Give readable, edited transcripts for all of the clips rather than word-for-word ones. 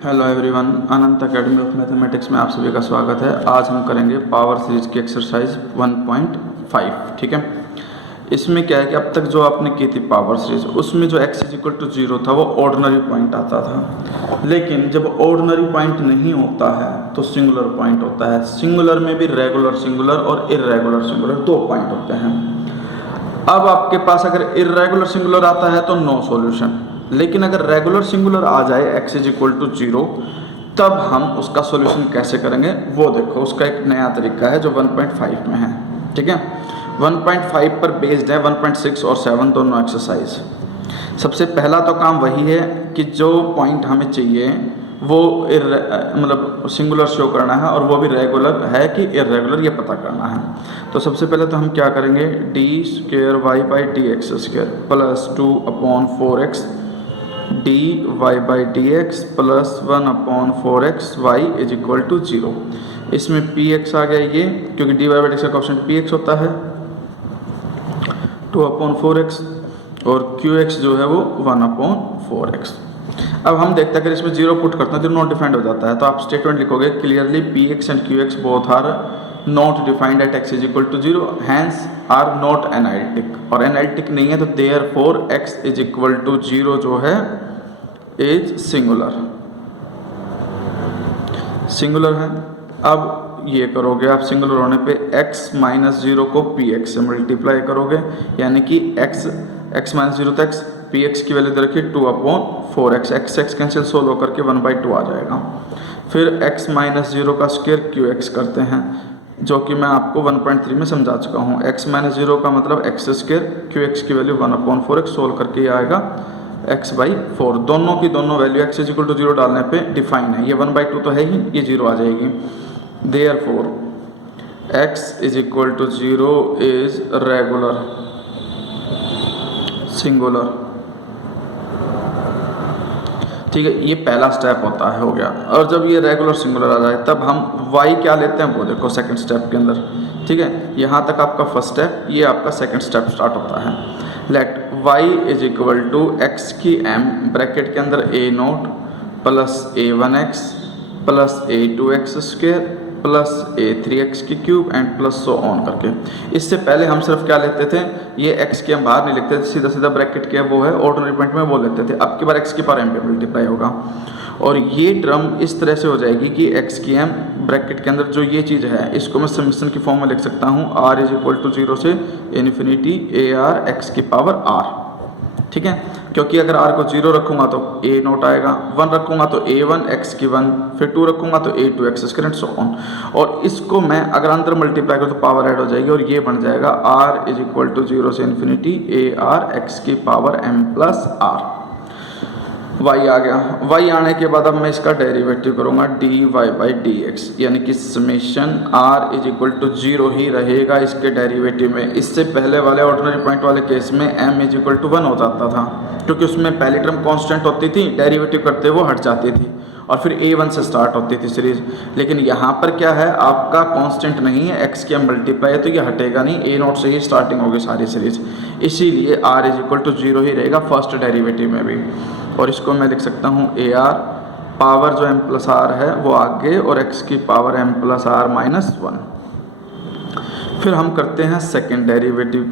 Hello everyone, Anant academy of mathematics में आप सभी का स्वागत है। आज हम करेंगे पावर सीरीज की एक्सरसाइज 1.5। ठीक है, इसमें क्या है कि अब तक जो आपने की थी पावर सीरीज, उसमें जो x इज इक्वल टू 0 था वो ऑर्डिनरी पॉइंट आता था। लेकिन जब ऑर्डिनरी पॉइंट नहीं होता है तो सिंगुलर पॉइंट होता है। सिंगुलर में भी रेगुलर सिंगुलर और इर्रेगुलर सिंगुलर दो पॉइंट होते हैं। अब आपके पास अगर इर्रेगुलर सिंगुलर आता है तो नो सॉल्यूशन, लेकिन अगर रेगुलर सिंगुलर आ जाए x इज इक्वल टू 0, तब हम उसका सॉल्यूशन कैसे करेंगे वो देखो। उसका एक नया तरीका है जो 1.5 में है। ठीक है, 1.5 पर बेस्ड है 1.6 और 7 दोनों एक्सरसाइज। सबसे पहला तो काम वही है कि जो पॉइंट हमें चाहिए वो मतलब सिंगुलर शो करना है, और वो भी रेगुलर है कि इर्रेगुलर ये पता करना है। तो सबसे पहले तो हम क्या करेंगे, D square Y by D X square plus 2/4x D Y by D X plus 1/4x Y is equal to 0। इसमें पी एक्स आ गया ये, क्योंकि D Y by D X का क्वेश्चन पी एक्स होता है 2/4x, और Q x जो है वो 1/4x। अब हम देखते हैं अगर इसमें 0 पुट करते हैं तो नॉट डिफाइंड हो जाता है। तो आप स्टेटमेंट लिखोगे clearly P X and Q X both are not defined at x is equal to 0, hence are not analytic. और एनालिटिक नहीं है तो therefore x is equal to 0 जो है इज सिंगुलर, सिंगुलर है। अब ये करोगे आप, सिंगुलर होने पे x माइनस 0 को px से मल्टीप्लाई करोगे, यानी कि x माइनस 0 तो x, px की वैल्यू दे रखी 2/4x, x कैंसिल सोल्व होकर के 1/2 आ जाएगा। फिर x माइनस 0 का स्क्वायर qx करते हैं, जो कि मैं आपको 1.3 में समझा चुका हूँ। x माइनस 0 का मतलब x स्क्वायर, qx की वैल्यू 1/4x, सोल्व करके ये आएगा x/4। दोनों की दोनों value x is equal to 0 डालने पे डिफाइन है। ये 1/2 तो है ही, ये 0 आ जाएगी। Therefore x is equal to 0 is regular singular. ठीक है, ये पहला स्टेप होता है, हो गया। और जब ये रेगुलर सिंगुलर आ जाए तब हम y क्या लेते हैं वो देखो सेकंड स्टेप के अंदर। ठीक है, यहाँ तक आपका फर्स्ट स्टेप, ये आपका सेकंड स्टेप स्टार्ट होता है। Let y is equal to x की m ब्रैकेट के अंदर a0 plus a1x plus a2x square plus a3x की cube and plus so on करके। इससे पहले हम सिर्फ क्या लेते थे, ये x की हम बाहर नहीं लिखते थे, सीधा सीधा ब्रैकेट के वो है ऑर्डिनरी पॉइंट में वो लेते थे। अब की बार x की पावर m पे मल्टीप्लाई होगा, और ये टर्म इस तरह से हो जाएगी कि x की m ब्रैकेट के अंदर जो ये चीज़ है इसको मैं समीशन की फॉर्म में लिख सकता हूँ, r इज इक्वल टू 0 से इन्फिनिटी ar x की पावर r। ठीक है, क्योंकि अगर r को 0 रखूंगा तो a0 आएगा, 1 रखूंगा तो a1 x की 1, फिर 2 रखूंगा तो a2 x square and so on. और इसको मैं अगर अंदर मल्टीप्लाई करूँ तो पावर ऐड हो जाएगी, और ये बन जाएगा r इज इक्वल टू 0 से इन्फिनिटी ar x की power m plus r। y आ गया। y आने के बाद अब मैं इसका डेरिवेटिव करूंगा dy बाई डी एक्स, यानी कि summation r is equal to 0 ही रहेगा इसके डेरिवेटिव में। इससे पहले वाले ऑर्डिनरी पॉइंट वाले केस में m इज इक्वल टू 1 हो जाता था, क्योंकि उसमें पहली टर्म कांस्टेंट होती थी, डेरिवेटिव करते वो हट जाती थी, और फिर a1 से स्टार्ट होती थी सीरीज। लेकिन यहाँ पर क्या है, आपका कांस्टेंट नहीं है, x की मल्टीप्लाई है तो ये हटेगा नहीं, a0 से ही स्टार्टिंग होगी सारी सीरीज, इसीलिए r इज इक्वल टू 0 ही रहेगा फर्स्ट डेरिवेटिव में भी। और इसको मैं लिख सकता हूँ ar, पावर जो m प्लस आर है वो आगे, और x की power m plus R minus 1। फिर हम करते हैं second derivative.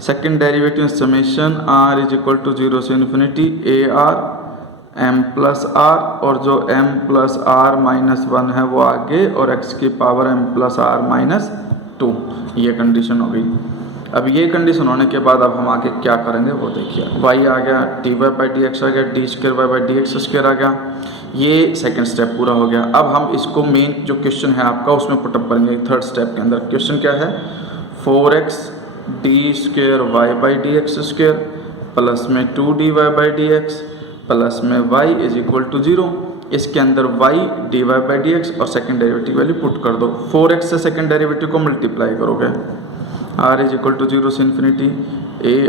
Second derivative summation r is equal to 0 से infinity ar m plus R, और जो m प्लस आर माइनस 1 है वो आगे, और x की power m plus R minus 2। ये कंडीशन हो गई। अब ये कंडीशन होने के बाद अब हम आगे क्या करेंगे वो देखिए। y आ गया, dy बाई डी एक्स आ गया, D square Y by D X square आ गया। ये सेकंड स्टेप पूरा हो गया। अब हम इसको मेन जो क्वेश्चन है आपका उसमें पुटअप करेंगे थर्ड स्टेप के अंदर। क्वेश्चन क्या है, 4x D square Y by D X square plus में 2dy by D X plus में y इज इक्वल टू 0। इसके अंदर y dy by D X और सेकेंड डेरिवेटिव वैल्यू पुट कर दो। 4x से सेकेंड डेरिवेटिव को मल्टीप्लाई करोगे, r इज इक्वल टू 0 से इन्फिनिटी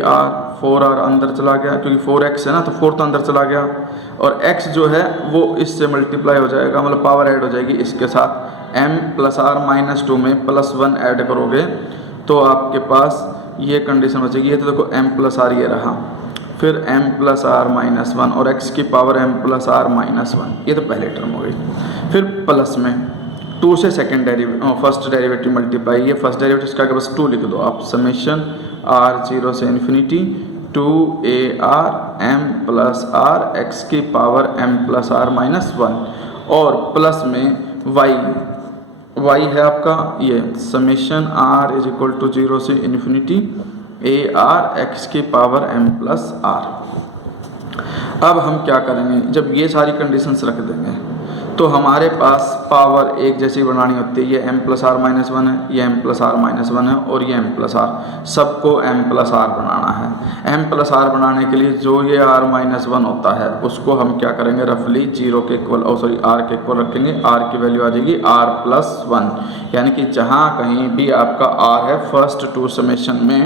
ar, 4r अंदर चला गया क्योंकि 4x है ना, तो 4 तो अंदर चला गया, और x जो है वो इससे मल्टीप्लाई हो जाएगा, मतलब पावर ऐड हो जाएगी इसके साथ। m प्लस आर माइनस 2 में प्लस 1 ऐड करोगे तो आपके पास ये कंडीशन बचेगी। ये तो देखो m प्लस आर ये रहा, फिर m plus R minus one और x की power m plus R minus one, ये तो पहले टर्म हो गई। फिर प्लस में 2 से फर्स्ट डेरिवेटिव मल्टीप्लाई, ये फर्स्ट डेरिवेटिव इसका बस 2 लिख दो आप, समेशन r 0 से infinity 2ar m plus R X की power m plus R minus one, और प्लस में y है आपका ये summation r is equal to 0 से इन्फिनिटी ए आर एक्स की पावर m प्लस आर। अब हम क्या करेंगे, जब ये सारी कंडीशंस रख देंगे तो हमारे पास पावर एक जैसी बनानी होती है। ये m plus R minus one है, ये m plus R minus one है और ये m प्लस आर, सबको m प्लस आर बनाना है। m प्लस आर बनाने के लिए जो ये r माइनस वन होता है उसको हम क्या करेंगे, रफली 0 के इक्वल r के इक्वल रखेंगे। r की वैल्यू आ जाएगी r प्लस वन, यानी कि जहाँ कहीं भी आपका r है फर्स्ट 2 समेशन में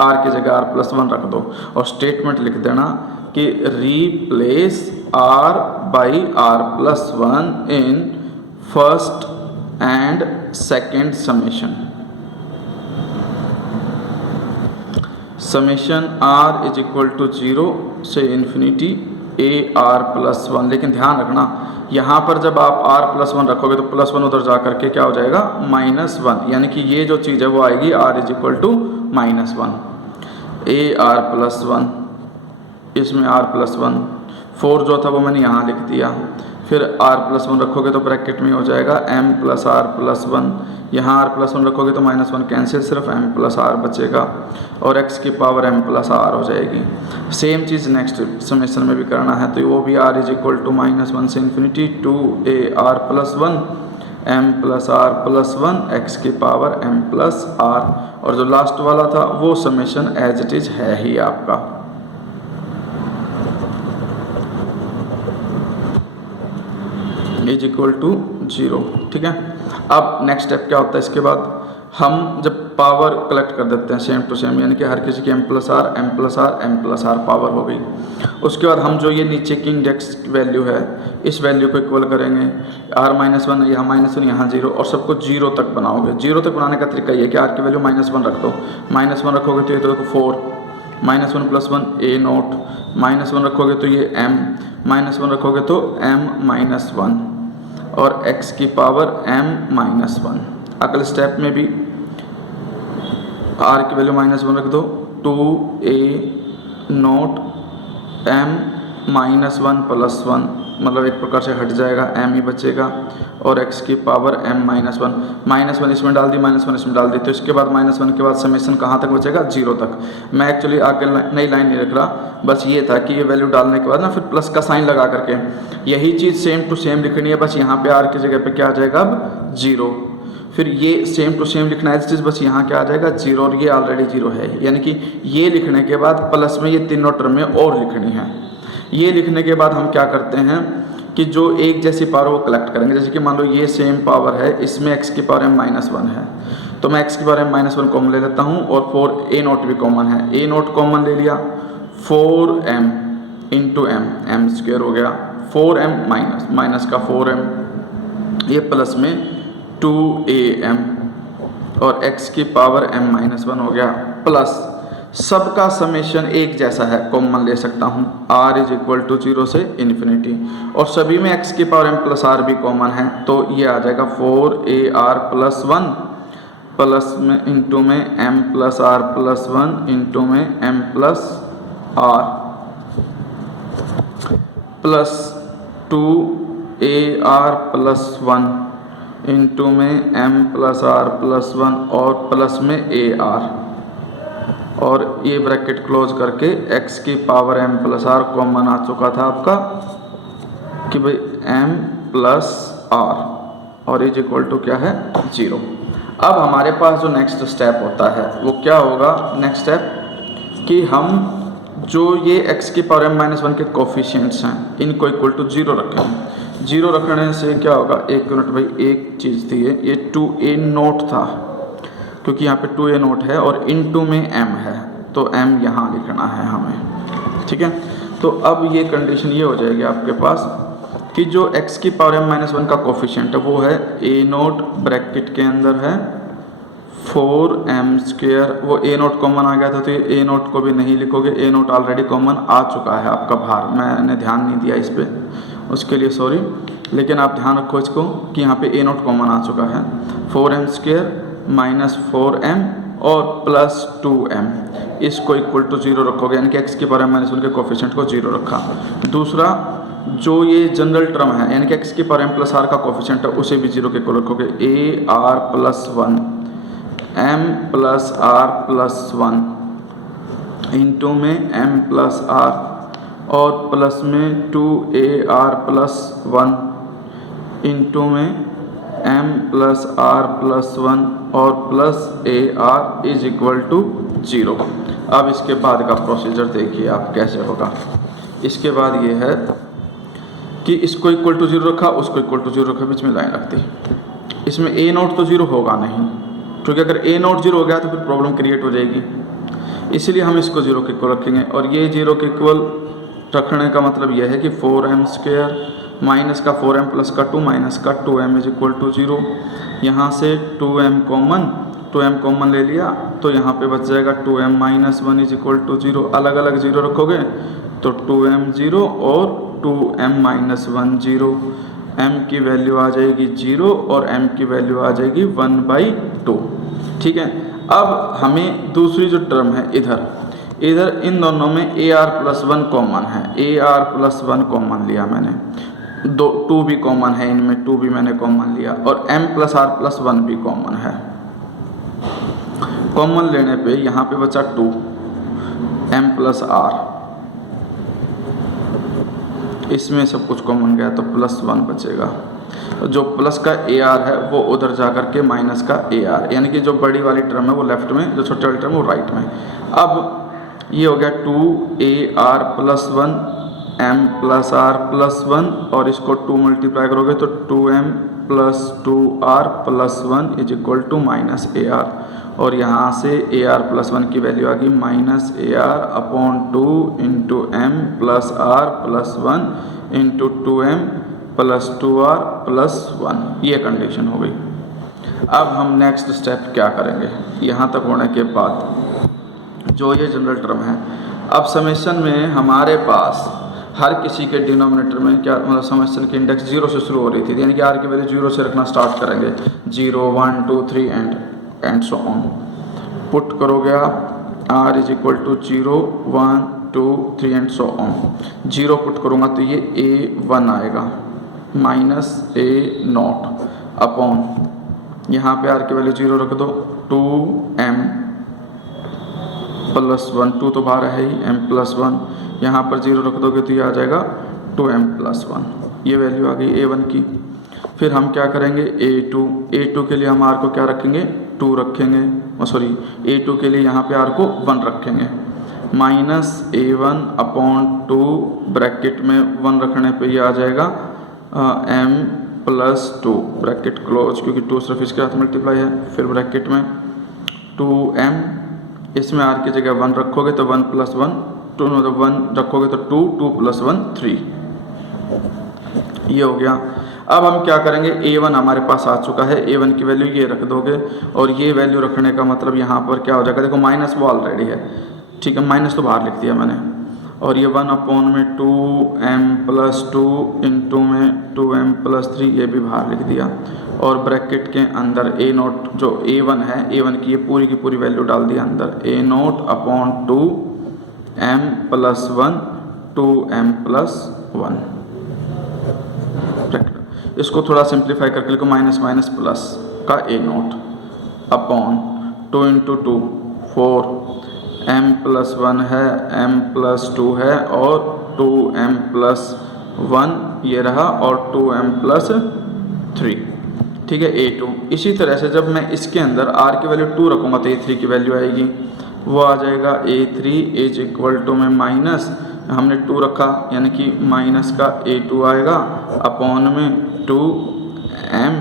r की जगह r प्लस वन रख दो और स्टेटमेंट लिख देना कि replace r by r plus one in first and second summation. Summation r is equal to 0 से infinity A are plus one. लेकिन ध्यान रखना यहाँ पर जब आप r प्लस वन रखोगे तो प्लस वन उधर जा करके क्या हो जाएगा, माइनस वन, यानी कि ये जो चीज़ है वो आएगी r is equal to minus one. A are plus one, इसमें r प्लस वन, 4 जो था वो मैंने यहाँ लिख दिया। फिर r प्लस वन रखोगे तो ब्रैकेट में हो जाएगा m plus R plus one, यहाँ r प्लस वन रखोगे तो माइनस वन कैंसिल, सिर्फ m प्लस आर बचेगा और x की पावर m प्लस आर हो जाएगी। सेम चीज़ नेक्स्ट समेशन में भी करना है, तो वो भी r is equal to minus one से infinity 2ar plus one m plus R plus one x की पावर m प्लस आर, और जो लास्ट वाला था वो समेशन एज इट इज है ही आपका। इज इक्वल टू 0, ठीक है। अब नेक्स्ट स्टेप क्या होता है, इसके बाद हम जब पावर कलेक्ट कर देते हैं सेम टू सेम, यानी कि हर किसी की m plus R m plus R m plus R power हो गई। उसके बाद हम जो ये नीचे की इंडेक्स वैल्यू है इस वैल्यू को इक्वल करेंगे, r माइनस वन यहाँ माइनस वन यहाँ 0 और सबको 0 तक बनाओगे। 0 तक बनाने का तरीका ये कि r की वैल्यू माइनस वन रख दो, माइनस वन रखोगे तो ये तो देखो 4, minus one plus one a note, minus one रखोगे तो ये m, माइनस वन रखोगे तो m माइनस वन और x की पावर m माइनस वन। अगले स्टेप में भी r की वैल्यू माइनस वन रख दो, 2a note m minus one plus one, मतलब एक प्रकार से हट जाएगा, m ही बचेगा और x की power m minus one. Minus one इसमें डाल दी, माइनस वन इसमें डाल दी, तो इसके बाद माइनस वन के बाद समेशन कहाँ तक बचेगा, 0 तक। मैं एक्चुअली आगे नई लाइन नहीं रख रहा, बस ये था कि ये वैल्यू डालने के बाद ना फिर प्लस का साइन लगा करके यही चीज़ सेम टू सेम लिखनी है, बस यहाँ पे r की जगह पे क्या आ जाएगा अब 0। फिर ये सेम टू सेम लिखना है चीज़, बस यहाँ क्या आ जाएगा 0 और ये ऑलरेडी 0 है, यानी कि ये लिखने के बाद प्लस में ये तीनों टर्में और लिखनी है। ये लिखने के बाद हम क्या करते हैं कि जो एक जैसी पावर वो कलेक्ट करेंगे। जैसे कि मान लो ये सेम पावर है, इसमें x की पावर m माइनस वन है, तो मैं x की power m minus one common ले लेता हूँ और 4a नोट भी कॉमन है, a नोट कॉमन ले लिया, 4m into m, m square हो गया, 4m माइनस माइनस का 4m, ये प्लस में 2am और x की पावर m माइनस वन हो गया, प्लस सबका समेशन एक जैसा है, कॉमन ले सकता हूँ, r इज इक्वल टू 0 से इन्फिनिटी, और सभी में x की पावर m प्लस आर भी कॉमन है, तो ये आ जाएगा 4ar प्लस वन प्लस में इंटू में m plus R plus one into में m plus R plus 2ar plus one into में m plus R plus one और प्लस में ar, और ये ब्रैकेट क्लोज करके x की power m plus R common आ चुका था आपका कि भाई m प्लस आर और इज इक्वल टू क्या है 0। अब हमारे पास जो नेक्स्ट स्टेप होता है वो क्या होगा, नेक्स्ट स्टेप कि हम जो ये x की पावर m माइनस वन के कोफिशिएंट्स हैं इनको इक्वल टू 0 रखेंगे। 0 रखने से क्या होगा, एक मिनट भाई, एक चीज़ थी ये 2a नोट था, क्योंकि यहाँ पे 2a नोट है और इनटू में m है, तो m यहाँ लिखना है हमें, ठीक है। तो अब ये कंडीशन ये हो जाएगी आपके पास कि जो x की पावर m माइनस वन का कोफिशिएंट है वो है a नोट ब्रैकेट के अंदर है 4m², वो ए नोट कॉमन आ गया था तो ये ए नोट को भी नहीं लिखोगे, ए नोट ऑलरेडी कॉमन आ चुका है आपका बाहर, मैंने ध्यान नहीं दिया इस पर, उसके लिए सॉरी, लेकिन आप ध्यान रखो इसको कि यहाँ पे ए नोट कॉमन आ चुका है। 4m² माइनस 4m और प्लस 2m, इसको इक्वल टू 0 रखोगे, यानी कि x के पावर माइनस 1 के कोफिशिएंट को 0 रखा। दूसरा जो ये जनरल टर्म है यानी कि x के पावर m प्लस r का कोफिशिएंट है उसे भी 0 के इक्वल रखोगे। A are plus 1 m plus r plus 1 into में m प्लस r और प्लस में 2ar प्लस 1 इंटू में m प्लस r प्लस 1 और plus ar is equal to 0। अब इसके बाद का प्रोसीजर देखिए आप कैसे होगा। इसके बाद ये है कि इसको इक्वल टू 0 रखा, उसको इक्वल टू 0 रखा, बीच में लाइन रख दी। इसमें ए नोट तो 0 होगा नहीं, क्योंकि अगर ए नोट 0 हो गया तो फिर प्रॉब्लम क्रिएट हो जाएगी, इसलिए हम इसको 0 के इक्वल रखेंगे। और ये 0 के इक्वल रखने का मतलब यह है कि 4m² माइनस का 4m प्लस का 2 माइनस का 2m इज इक्वल टू 0। यहाँ से 2m कॉमन ले लिया तो यहाँ पे बच जाएगा 2m minus 1 is equal to 0। अलग अलग 0 रखोगे तो 2m 0 और 2m माइनस 1 0, m की वैल्यू आ जाएगी 0 और m की वैल्यू आ जाएगी 1/2। ठीक है, अब हमें दूसरी जो टर्म है इधर इन दोनों में ar प्लस 1 कॉमन है, ar प्लस 1 कॉमन लिया मैंने, 2 भी कॉमन है इनमें, 2 भी मैंने कॉमन लिया, और m प्लस r प्लस 1 भी कॉमन है। कॉमन लेने पे यहाँ पे बचा 2 m प्लस r, इसमें सब कुछ कॉमन गया तो प्लस 1 बचेगा। जो प्लस का ar है वो उधर जा कर के माइनस का ar, यानी कि जो बड़ी वाली टर्म है वो लेफ्ट में, जो छोटी वाली टर्म है वो राइट में। अब ये हो गया 2ar plus 1 m plus r plus 1, और इसको 2 मल्टीप्लाई करोगे तो 2m plus 2r plus 1 is equal to minus ar, और यहाँ से ar प्लस 1 की वैल्यू आ गई minus ar upon 2 into m plus r plus 1 into 2m plus 2r plus 1, ये कंडीशन हो गई। अब हम नेक्स्ट स्टेप क्या करेंगे, यहाँ तक होने के बाद जो ये जनरल टर्म है, अब समेशन में हमारे पास हर किसी के डिनोमिनेटर में क्या मतलब समेशन की इंडेक्स 0 से शुरू हो रही थी, यानी कि r की वैल्यू 0 से रखना स्टार्ट करेंगे, 0 1 2 3 एंड सो ऑन। पुट करोगे आप r is equal to 0 1 2 3 and so on. 0 put करूँगा तो ये a1 आएगा माइनस a0 अपॉन, यहाँ पे r की वैल्यू 0 रख दो, 2m प्लस 1, 2 तो बाहर है ही, m प्लस 1, यहाँ पर 0 रख दोगे तो ये आ जाएगा 2m प्लस 1, ये वैल्यू आ गई a1 की। फिर हम क्या करेंगे a2 के लिए हम r को क्या रखेंगे 2 रखेंगे, सॉरी a2 के लिए यहाँ पे r को 1 रखेंगे, माइनस a1 अपॉन 2 ब्रैकेट में 1 रखने पे ये आ जाएगा m प्लस 2 ब्रैकेट क्लोज, क्योंकि 2 सिर्फ इसके साथ मल्टीप्लाई है, फिर ब्रैकेट में 2m, इसमें r की जगह 1 रखोगे तो 1 प्लस 1 2, 1 रखोगे तो 2 2 प्लस 1 3, ये हो गया। अब हम क्या करेंगे, a1 हमारे पास आ चुका है, a1 की वैल्यू ये रख दोगे, और ये वैल्यू रखने का मतलब यहाँ पर क्या हो जाएगा, देखो माइनस वो ऑलरेडी है, ठीक है, माइनस तो बाहर लिख दिया मैंने, और ये 1 अपॉन में 2m प्लस 2 इंटू में 2m प्लस 3 ये भी बाहर लिख दिया, और ब्रैकेट के अंदर a0 जो a1 है, a1 की ये पूरी की पूरी वैल्यू डाल दिया अंदर, a0 upon 2m plus 1 2m plus 1। इसको थोड़ा सिंप्लीफाई करके लिखो, माइनस माइनस प्लस का a0 upon 2 into 2 4, m plus 1 है, m प्लस 2 है, और 2m प्लस 1 ये रहा, और 2m प्लस 3, ठीक है a2। इसी तरह से जब मैं इसके अंदर r की वैल्यू 2 रखूँगा तो a3 की वैल्यू आएगी, वो आ जाएगा a3 इज इक्वल टू में माइनस, हमने 2 रखा यानी कि माइनस का a2 आएगा अपॉन में 2m,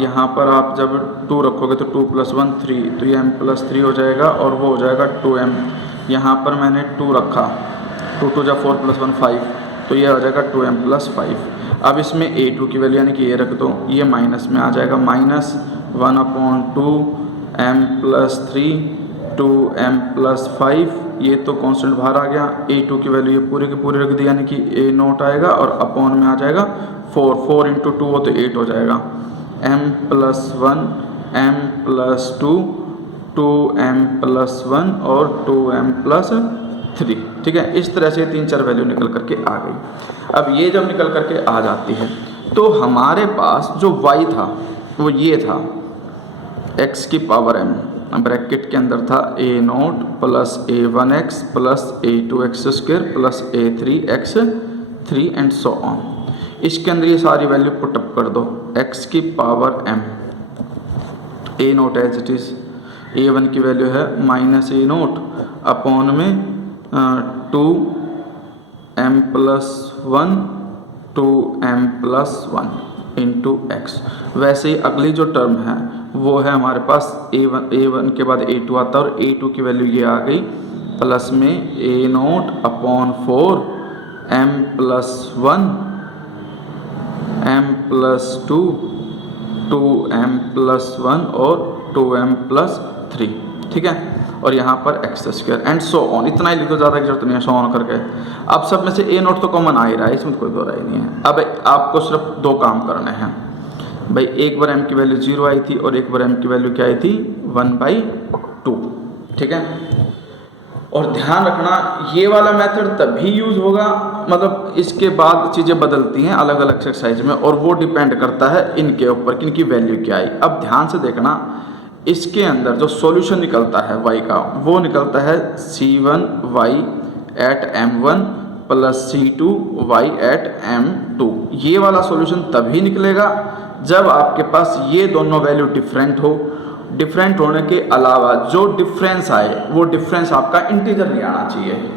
यहाँ पर आप जब 2 रखोगे तो 2 प्लस 1 3, तो ये m प्लस 3 हो जाएगा, और वो हो जाएगा 2m, यहाँ पर मैंने 2 रखा, 2 2 जा 4 प्लस 1 5, तो ये हो जाएगा 2m प्लस 5। अब इसमें a2 की वैल्यू यानी कि ये रख दो, ये माइनस में आ जाएगा, माइनस 1 अपॉन 2 m+3 2m+5, ये तो कांस्टेंट बाहर आ गया। a2 की वैल्यू ये पूरे के पूरे रख दी, यानी कि a0 आएगा और अपॉन में आ जाएगा 4 इंटू 2 हो तो 8 हो जाएगा। m+1 m+2 2m+1 और 2m+3, ठीक है। इस तरह से 3-4 वैल्यू निकल करके आ गई। अब ये जब निकल करके आ जाती है तो हमारे पास जो y था वो ये था x की पावर m, ब्रैकेट के अंदर था a0 plus a1x plus a2x² plus a3x3 and so on. इसके अंदर ये सारी वैल्यू पुटअप कर दो, x की power m, a0 as it is, a1 की वैल्यू है -a0 अपॉन में 2m+1 2m+1 इंटू x। वैसे ही अगली जो टर्म है वो है हमारे पास a1 के बाद a2 आता है और a2 की वैल्यू ये आ गई प्लस में a0 upon 4 m+1 m+2 2m+1 और 2m+3, ठीक है। और यहाँ पर x² एंड सो ऑन, इतना ही लिखो, ज़्यादा की जरूरत नहीं है सो ऑन करके। अब सब में से a0 तो कॉमन आ ही रहा है, इसमें कोई दो राय नहीं है। अब आपको सिर्फ दो काम करने हैं भाई, एक बार m की वैल्यू 0 आई थी और एक बार m की वैल्यू क्या आई थी 1/2, ठीक है। और ध्यान रखना ये वाला मेथड तभी यूज़ होगा, मतलब इसके बाद चीज़ें बदलती हैं अलग अलग एक्सरसाइज में, और वो डिपेंड करता है इनके ऊपर कि इनकी वैल्यू क्या आई। अब ध्यान से देखना, इसके अंदर जो सॉल्यूशन निकलता है y का वो निकलता है c1y eight m1 plus c2y eight m2। ये वाला सॉल्यूशन तभी निकलेगा जब आपके पास ये दोनों वैल्यू डिफरेंट हो। डिफरेंट होने के अलावा जो डिफरेंस आए वो डिफरेंस आपका इंटीजर नहीं आना चाहिए,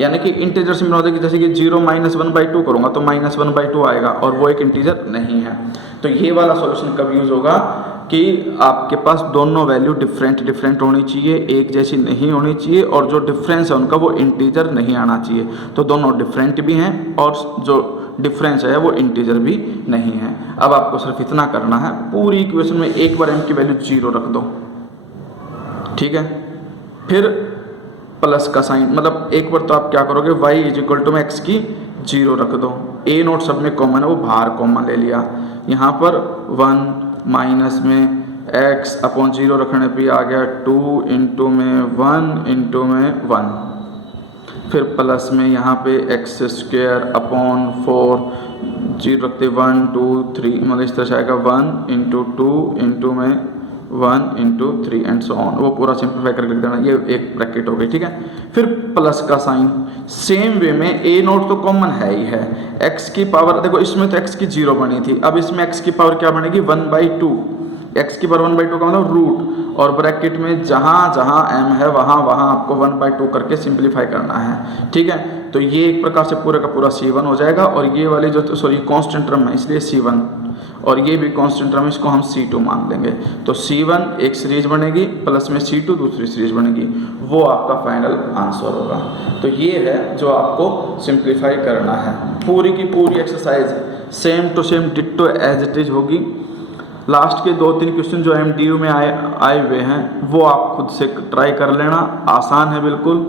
यानी कि इंटीजर से मिला कि जैसे कि 0 -1/2 करूँगा तो -1/2 आएगा और वो एक इंटीजर नहीं है। तो ये वाला सॉल्यूशन कब यूज़ होगा कि आपके पास दोनों वैल्यू डिफरेंट होनी चाहिए, एक जैसी नहीं होनी चाहिए, और जो डिफरेंस है उनका वो इंटीजर नहीं आना चाहिए। तो दोनों डिफरेंट भी हैं और जो डिफरेंस है वो इंटीजर भी नहीं है। अब आपको सिर्फ इतना करना है, पूरी इक्वेशन में एक बार m की वैल्यू 0 रख दो, ठीक है। फिर प्लस का साइन, मतलब एक बार तो आप क्या करोगे y = x की 0 रख दो, a0 सब में कॉमन है वो बाहर कॉमन ले लिया, यहाँ पर 1 माइनस में x अपॉन 0 रखने पे आ गया 2 इंटू में 1 इंटू में 1, फिर प्लस में यहाँ पे x² अपॉन 4 0 रखते 1 2 3, मतलब इस तरह से आएगा 1 इंटू 2 इंटू में 1 इंटू 3 एंड सो ऑन। वो पूरा सिंप्लीफाई करके लिख देना, ये एक ब्रैकेट हो गई, ठीक है। फिर प्लस का साइन, सेम वे में a0 तो कॉमन है ही है, x की पावर देखो इसमें तो x की 0 बनी थी, अब इसमें x की पावर क्या बनेगी 1/2, x की पावर 1/2 का मतलब रूट, और ब्रैकेट में जहाँ जहाँ m है वहाँ वहाँ आपको 1/2 करके सिंप्लीफाई करना है, ठीक है। तो ये एक प्रकार से पूरा का पूरा c1 हो जाएगा, और ये वाली जो सॉरी कांस्टेंट टर्म है इसलिए c1, और ये भी कांस्टेंट टर्म, इसको हम c2 मान लेंगे। तो c1 एक सीरीज बनेगी प्लस में c2 दूसरी सीरीज बनेगी, वो आपका फाइनल आंसर होगा। तो ये है जो आपको सिंप्लीफाई करना है। पूरी की पूरी exercise same to same ditto as it is होगी। लास्ट के 2-3 क्वेश्चन जो MDU में आए हुए हैं वो आप खुद से ट्राई कर लेना, आसान है बिल्कुल।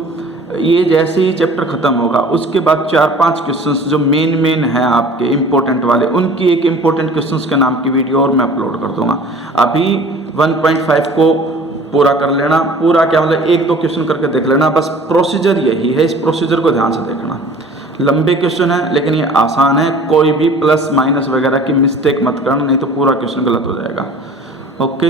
ये जैसे ही चैप्टर ख़त्म होगा उसके बाद 4-5 क्वेश्चंस जो मेन है आपके इम्पोर्टेंट वाले, उनकी एक इम्पोर्टेंट क्वेश्चंस के नाम की वीडियो और मैं अपलोड कर दूंगा। अभी 1.5 को पूरा कर लेना, पूरा क्या मतलब 1-2 क्वेश्चन करके देख लेना, बस प्रोसीजर यही है, इस प्रोसीजर को ध्यान से देखना। लंबे क्वेश्चन है लेकिन ये आसान है, कोई भी प्लस माइनस वगैरह की मिस्टेक मत करना, नहीं तो पूरा क्वेश्चन गलत हो जाएगा। ओके।